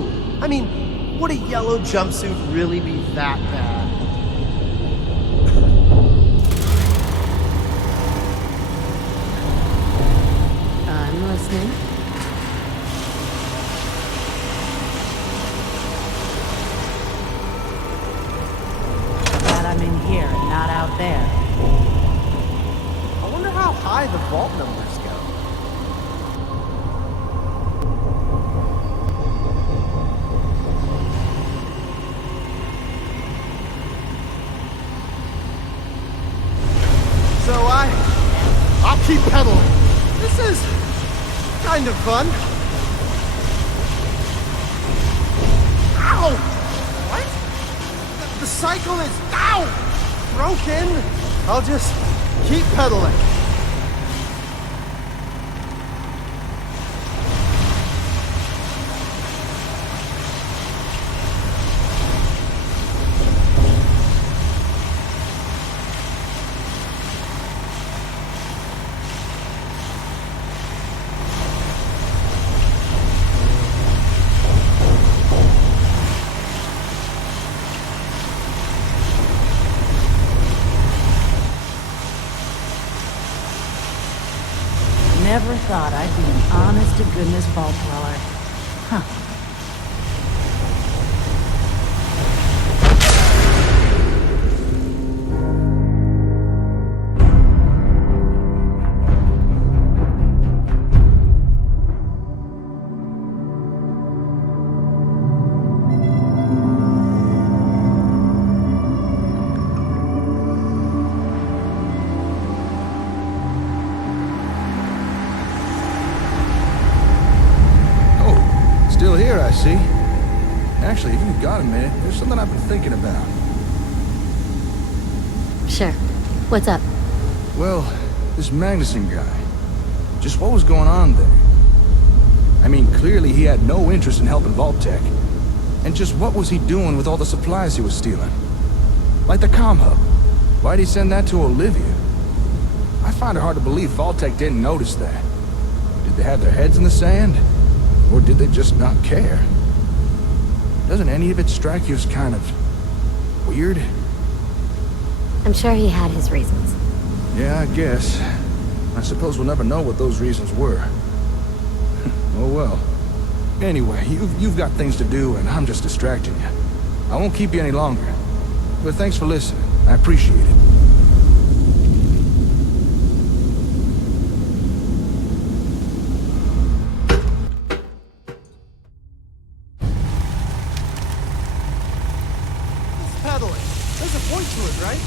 blue. I mean, would a yellow jumpsuit really be that bad? I'm listening. Glad I'm in here and not out there. I wonder how high the vault numbers go. So I'll keep pedaling. This is kind of fun. Ow! What? The cycle is, ow! Broken. I'll just keep pedaling. Never thought I'd be an honest-to-goodness vault dweller. Huh. Still here, I see. Actually, if you've got a minute, there's something I've been thinking about. Sure. What's up? Well, this Magnuson guy. Just what was going on there? I mean, clearly he had no interest in helping Vault-Tec. And just what was he doing with all the supplies he was stealing? Like the comm hub. Why'd he send that to Olivia? I find it hard to believe Vault-Tec didn't notice that. Did they have their heads in the sand? Or did they just not care? Doesn't any of it strike you as kind of weird? I'm sure he had his reasons. Yeah, I guess. I suppose we'll never know what those reasons were. Oh well. Anyway, you've got things to do and I'm just distracting you. I won't keep you any longer. But thanks for listening. I appreciate it. There's a point to it, right?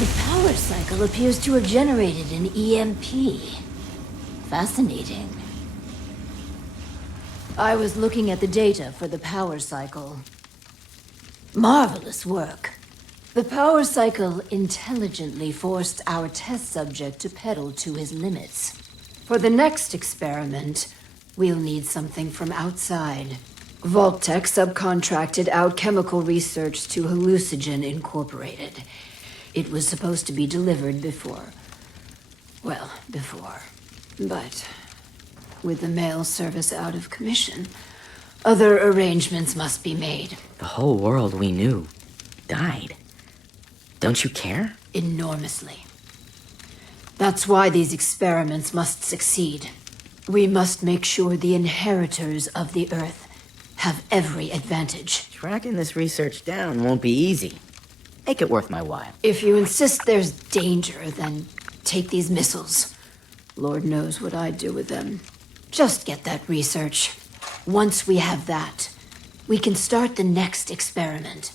The power cycle appears to have generated an EMP. Fascinating. I was looking at the data for the power cycle. Marvelous work. The power cycle intelligently forced our test subject to pedal to his limits. For the next experiment, we'll need something from outside. Vault-Tec subcontracted out chemical research to Hallucinogen Incorporated. It was supposed to be delivered before. But with the mail service out of commission, other arrangements must be made. The whole world we knew died. Don't you care? Enormously. That's why these experiments must succeed. We must make sure the inheritors of the Earth have every advantage. Tracking this research down won't be easy. Make it worth my while. If you insist there's danger, then take these missiles. Lord knows what I'd do with them. Just get that research. Once we have that, we can start the next experiment.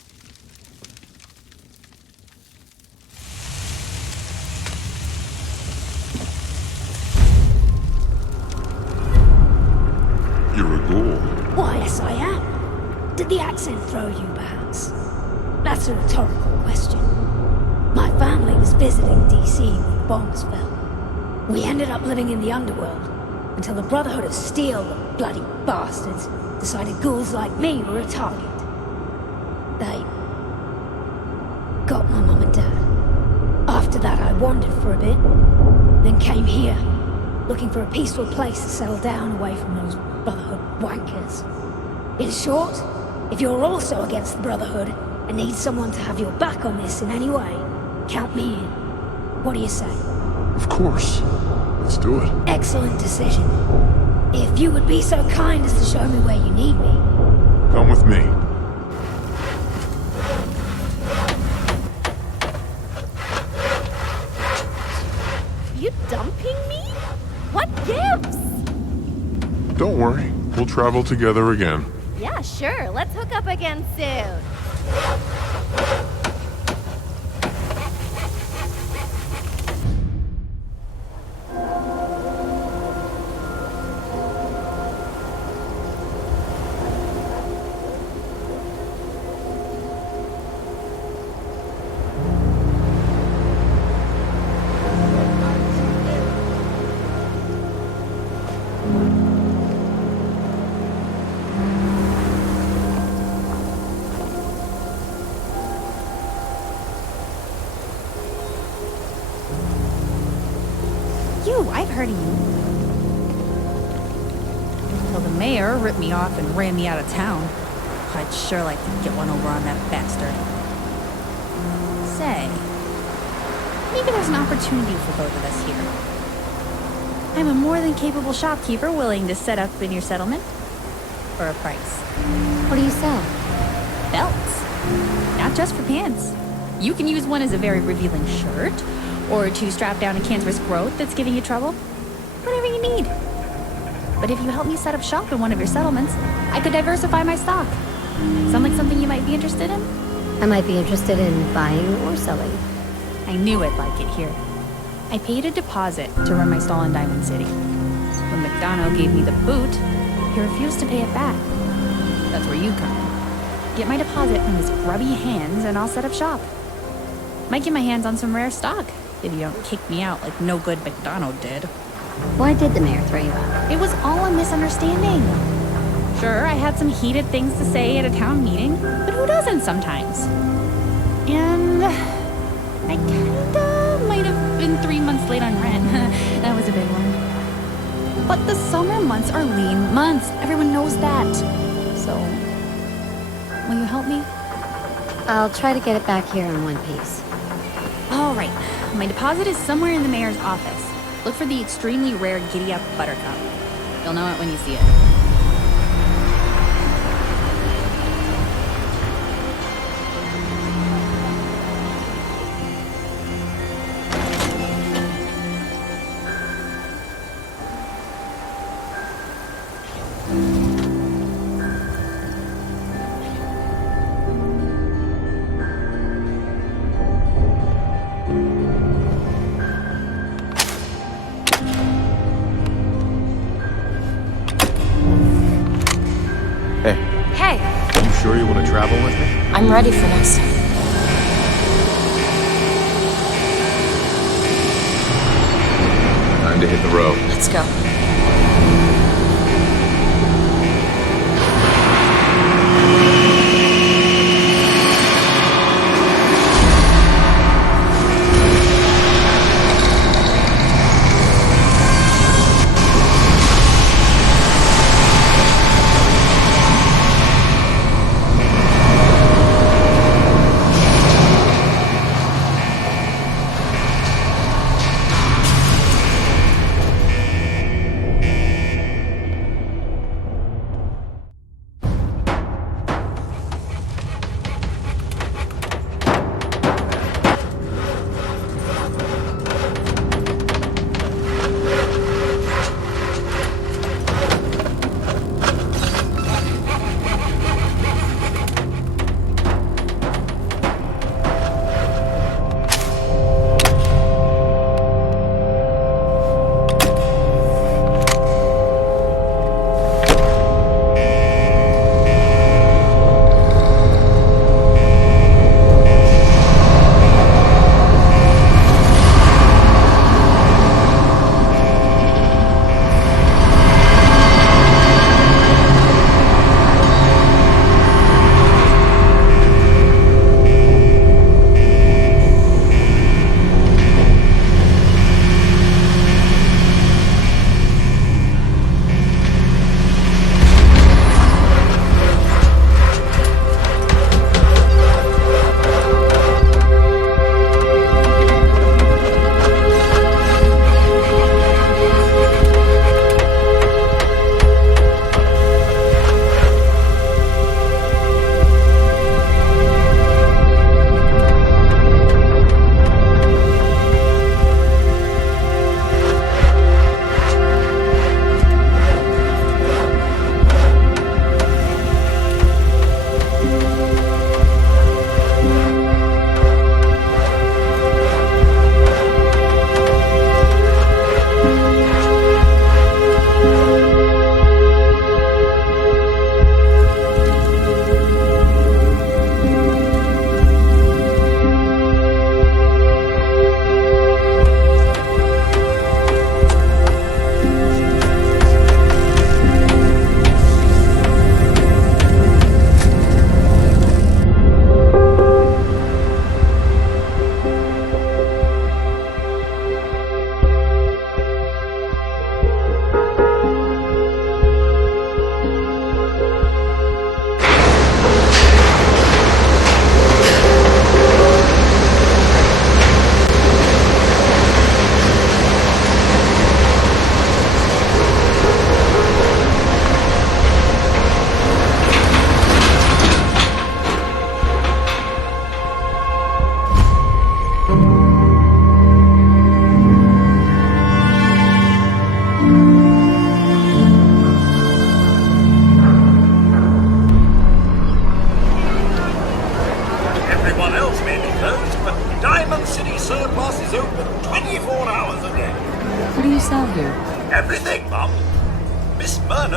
You're a Gore. Why, yes I am. Did the accent throw you, perhaps? That's a rhetorical question. My family was visiting DC when bombs fell. We ended up living in the underworld until the Brotherhood of Steel, the bloody bastards, decided ghouls like me were a target. They got my mum and dad. After that I wandered for a bit, then came here. looking for a peaceful place to settle down away from those Brotherhood wankers. In short, if you're also against the Brotherhood and need someone to have your back on this in any way, count me in. What do you say? Of course. Let's do it. Excellent decision. If you would be so kind as to show me where you need me. Come with me. You dumping me? What gives? Don't worry. We'll travel together again. Yeah, sure. Let's hook up again soon. I've heard of you. Till the mayor ripped me off and ran me out of town. I'd sure like to get one over on that bastard. Say, maybe there's an opportunity for both of us here. I'm a more than capable shopkeeper willing to set up in your settlement. For a price. What do you sell? Belts. Not just for pants. You can use one as a very revealing shirt, or to strap down a cancerous growth that's giving you trouble. Whatever you need. But if you help me set up shop in one of your settlements, I could diversify my stock. Sound like something you might be interested in? I might be interested in buying or selling. I knew I'd like it here. I paid a deposit to run my stall in Diamond City. When McDonough gave me the boot, he refused to pay it back. That's where you come in. Get my deposit from his grubby hands and I'll set up shop. Might get my hands on some rare stock, if you don't kick me out like no good McDonough did. Why did the mayor throw you out? It was all a misunderstanding. Sure, I had some heated things to say at a town meeting, but who doesn't sometimes? And I kinda might have been 3 months late on rent. That was a big one. But the summer months are lean months. Everyone knows that. So, will you help me? I'll try to get it back here in one piece. All right. My deposit is somewhere in the mayor's office. Look for the extremely rare Giddy-Up Buttercup. You'll know it when you see it. Sure you want to travel with me? I'm ready for this. Time to hit the road. Let's go.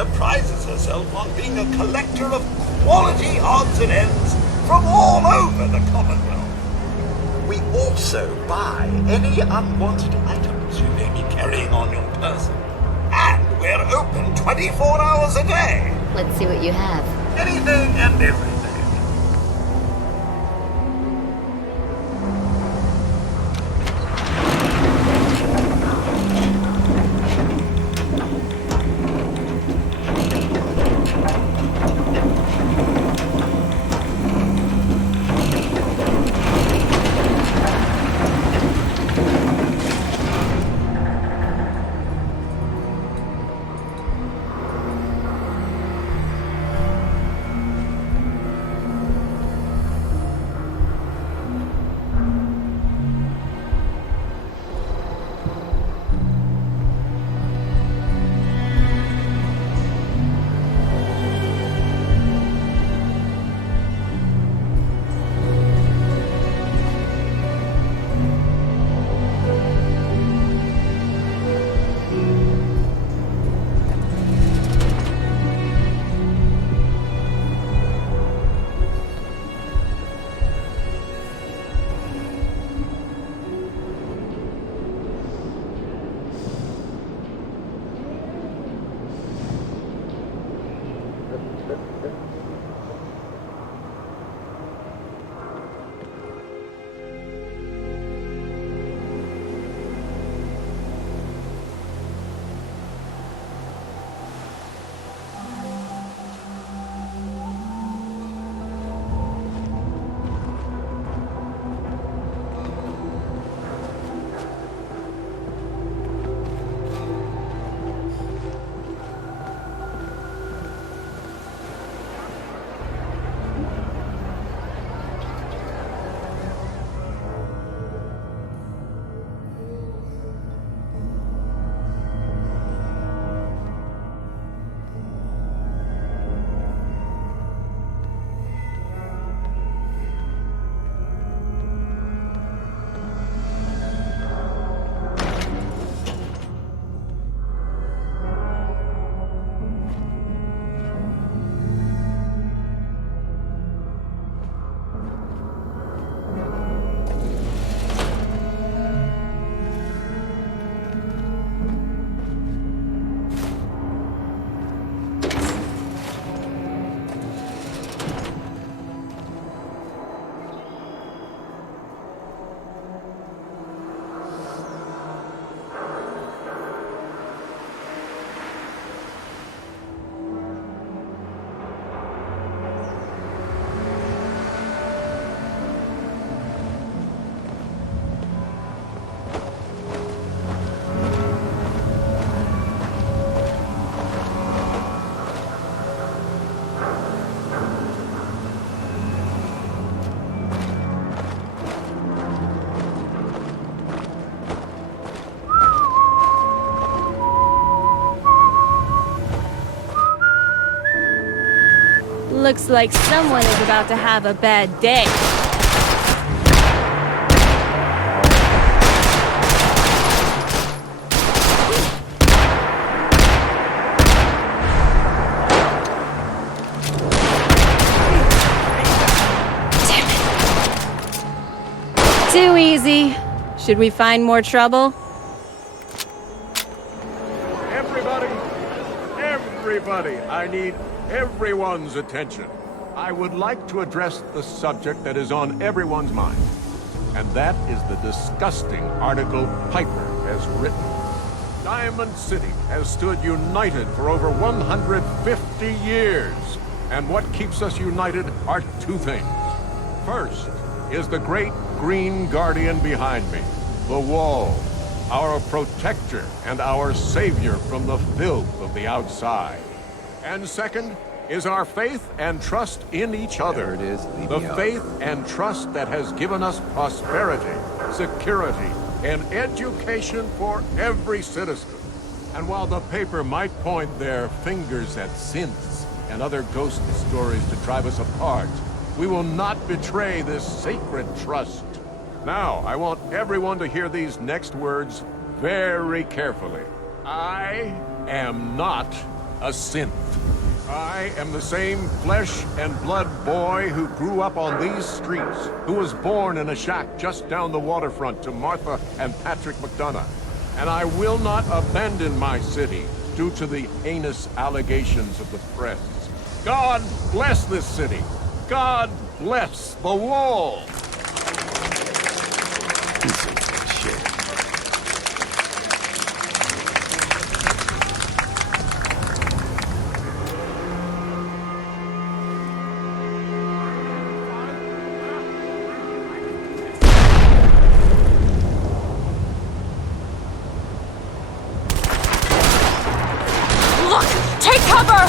cheerleader prides herself on being a collector of quality odds and ends from all over the Commonwealth. We also buy any unwanted items you may be carrying on your person. And we're open 24 hours a day. Let's see what you have. Anything and everything. Looks like someone is about to have a bad day. Too easy. Should we find more trouble? Everybody, I need everyone's attention. I would like to address the subject that is on everyone's mind. And that is the disgusting article Piper has written. Diamond City has stood united for over 150 years. And what keeps us united are two things. First is the great green guardian behind me, the wall, our protector and our savior from the filth of the outside. And second is our faith and trust in each other. There it is, the faith and trust that has given us prosperity, security, and education for every citizen. And while the paper might point their fingers at synths and other ghostly stories to drive us apart, we will not betray this sacred trust. Now, I want everyone to hear these next words very carefully. I am not a synth. I am the same flesh and blood boy who grew up on these streets, who was born in a shack just down the waterfront to Martha and Patrick McDonough. And I will not abandon my city due to the heinous allegations of the press. God bless this city. God bless the wall. Take cover!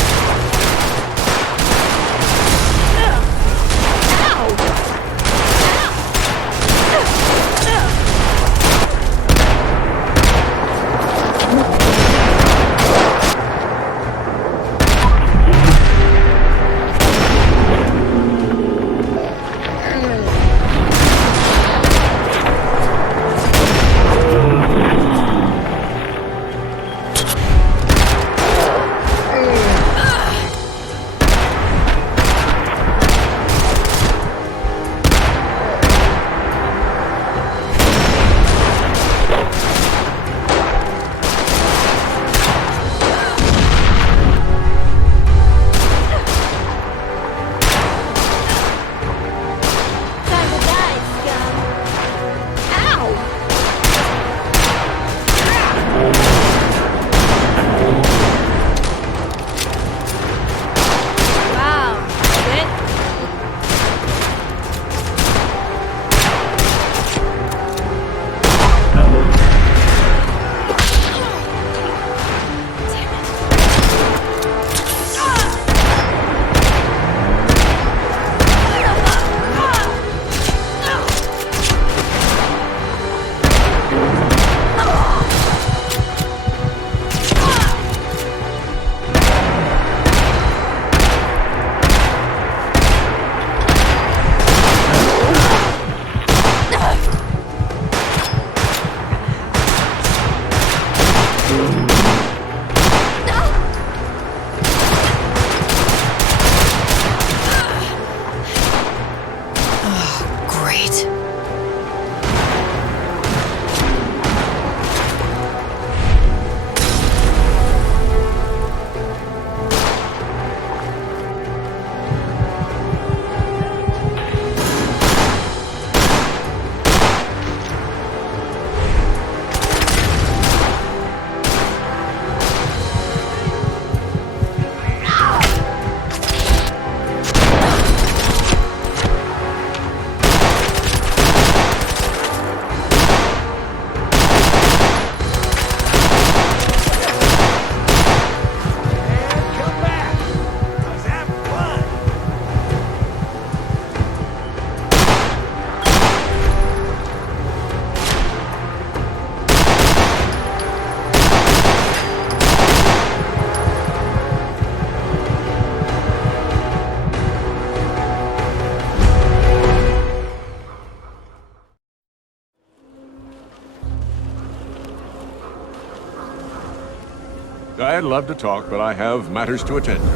I'd love to talk, but I have matters to attend to. You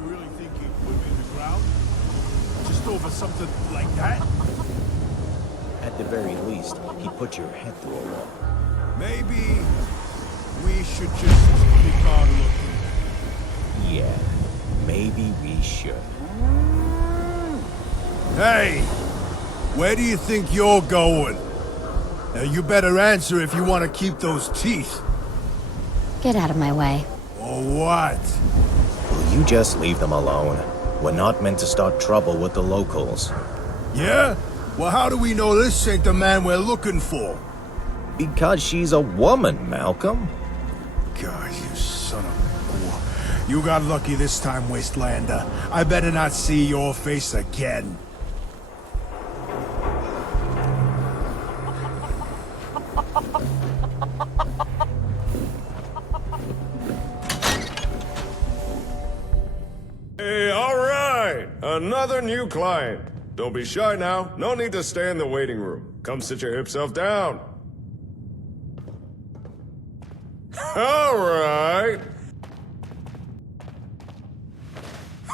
really think he'd put me in the ground? Just over something like that? At the very least, he put your head through a wall. Maybe we should just keep on looking. Yeah, maybe we should. Hey! Where do you think you're going? Now you better answer if you want to keep those teeth. Get out of my way. Or what? Will you just leave them alone? We're not meant to start trouble with the locals. Yeah? Well, how do we know this ain't the man we're looking for? Because she's a woman, Malcolm. God, you son of a whore. You got lucky this time, Wastelander. I better not see your face again. Hey, all right! Another new client. Don't be shy now. No need to stay in the waiting room. Come sit your hip self down. All right.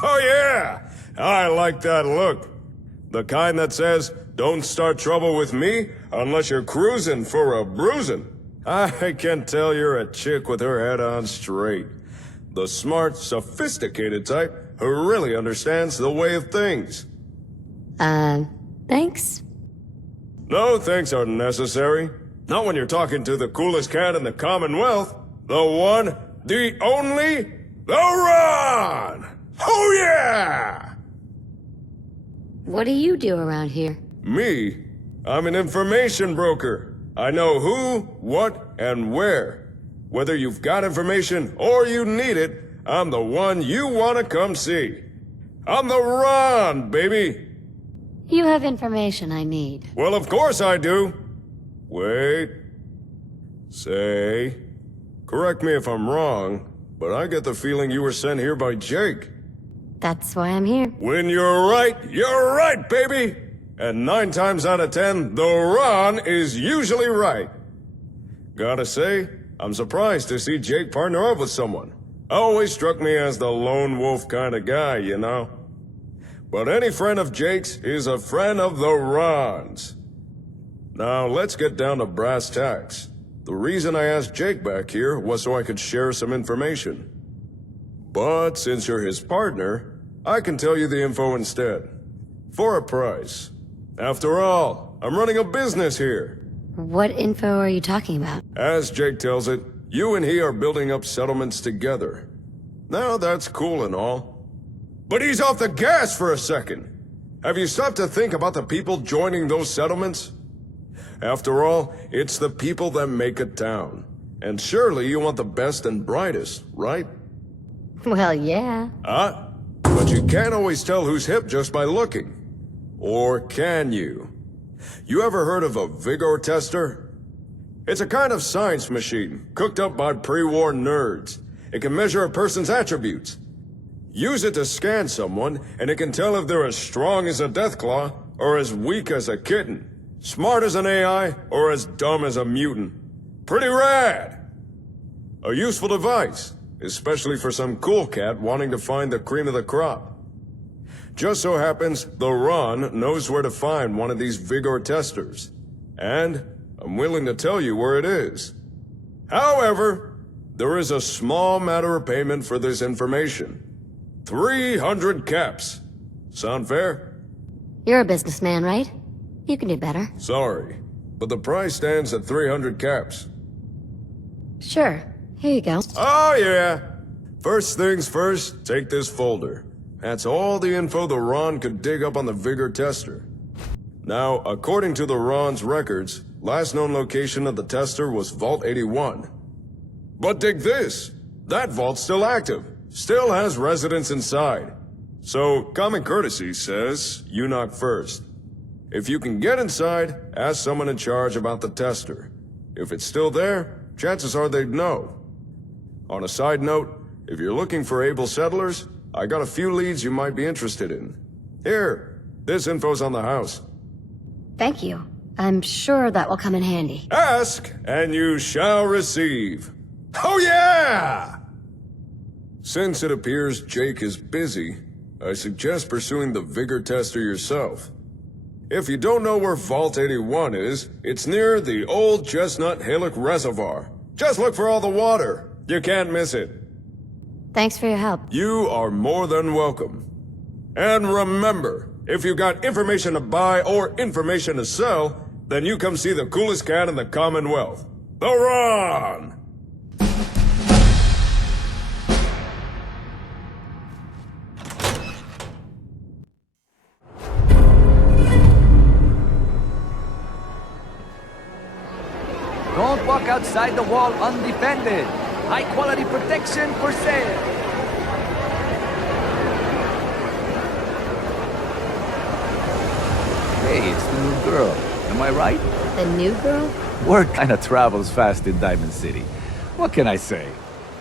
Oh yeah, I like that look. The kind that says, don't start trouble with me unless you're cruising for a bruising. I can tell you're a chick with her head on straight. The smart, sophisticated type who really understands the way of things. Thanks? No thanks are necessary. Not when you're talking to the coolest cat in the Commonwealth. The one, the only, the Ron! Oh yeah! What do you do around here? Me? I'm an information broker. I know who, what, and where. Whether you've got information or you need it, I'm the one you want to come see. I'm the Ron, baby! You have information I need. Well, of course I do. Wait. Say. Correct me if I'm wrong, but I get the feeling you were sent here by Jake. That's why I'm here. When you're right, baby! And 9 times out of 10, the Ron is usually right. Gotta say, I'm surprised to see Jake partner up with someone. Always struck me as the lone wolf kind of guy, you know? But any friend of Jake's is a friend of the Ron's. Now, let's get down to brass tacks. The reason I asked Jake back here was so I could share some information. But since you're his partner, I can tell you the info instead. For a price. After all, I'm running a business here. What info are you talking about? As Jake tells it, you and he are building up settlements together. Now that's cool and all. But ease off the gas for a second. Have you stopped to think about the people joining those settlements? After all, it's the people that make a town. And surely you want the best and brightest, right? Well, yeah. But you can't always tell who's hip just by looking. Or can you? You ever heard of a vigor tester? It's a kind of science machine, cooked up by pre-war nerds. It can measure a person's attributes. Use it to scan someone, and it can tell if they're as strong as a deathclaw, or as weak as a kitten. Smart as an AI, or as dumb as a mutant. Pretty rad! A useful device, especially for some cool cat wanting to find the cream of the crop. Just so happens, the Ron knows where to find one of these vigor testers. And I'm willing to tell you where it is. However, there is a small matter of payment for this information. 300 caps. Sound fair? You're a businessman, right? You can do better. Sorry, but the price stands at 300 caps. Sure. Here you go. Oh yeah! First things first, take this folder. That's all the info the Ron could dig up on the Vigor tester. Now, according to the Ron's records, last known location of the tester was Vault 81. But dig this! That vault's still active. Still has residents inside. So, common courtesy says, you knock first. If you can get inside, ask someone in charge about the tester. If it's still there, chances are they'd know. On a side note, if you're looking for able settlers, I got a few leads you might be interested in. Here, this info's on the house. Thank you. I'm sure that will come in handy. Ask, and you shall receive. Oh yeah! Since it appears Jake is busy, I suggest pursuing the Vigor tester yourself. If you don't know where Vault 81 is, it's near the old Chestnut Hillock Reservoir. Just look for all the water. You can't miss it. Thanks for your help. You are more than welcome. And remember, if you got information to buy or information to sell, then you come see the coolest cat in the Commonwealth. The Ron! Don't walk outside the wall undefended. High-quality protection for sale. Hey, it's the new girl. Am I right? The new girl? Word kinda travels fast in Diamond City. What can I say?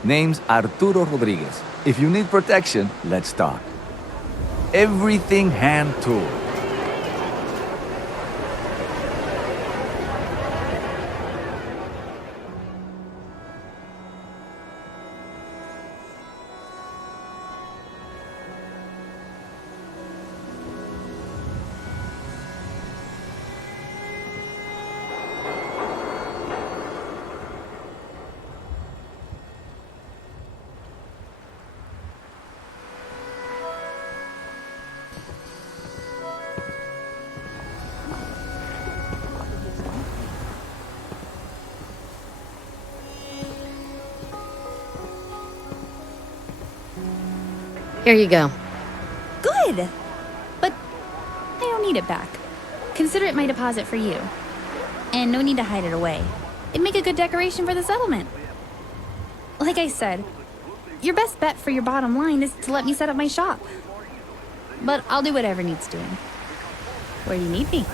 Name's Arturo Rodriguez. If you need protection, let's talk. Everything hand-tooled. Here you go. Good! But I don't need it back. Consider it my deposit for you. And no need to hide it away. It'd make a good decoration for the settlement. Like I said, your best bet for your bottom line is to let me set up my shop. But I'll do whatever needs doing. Where do you need me?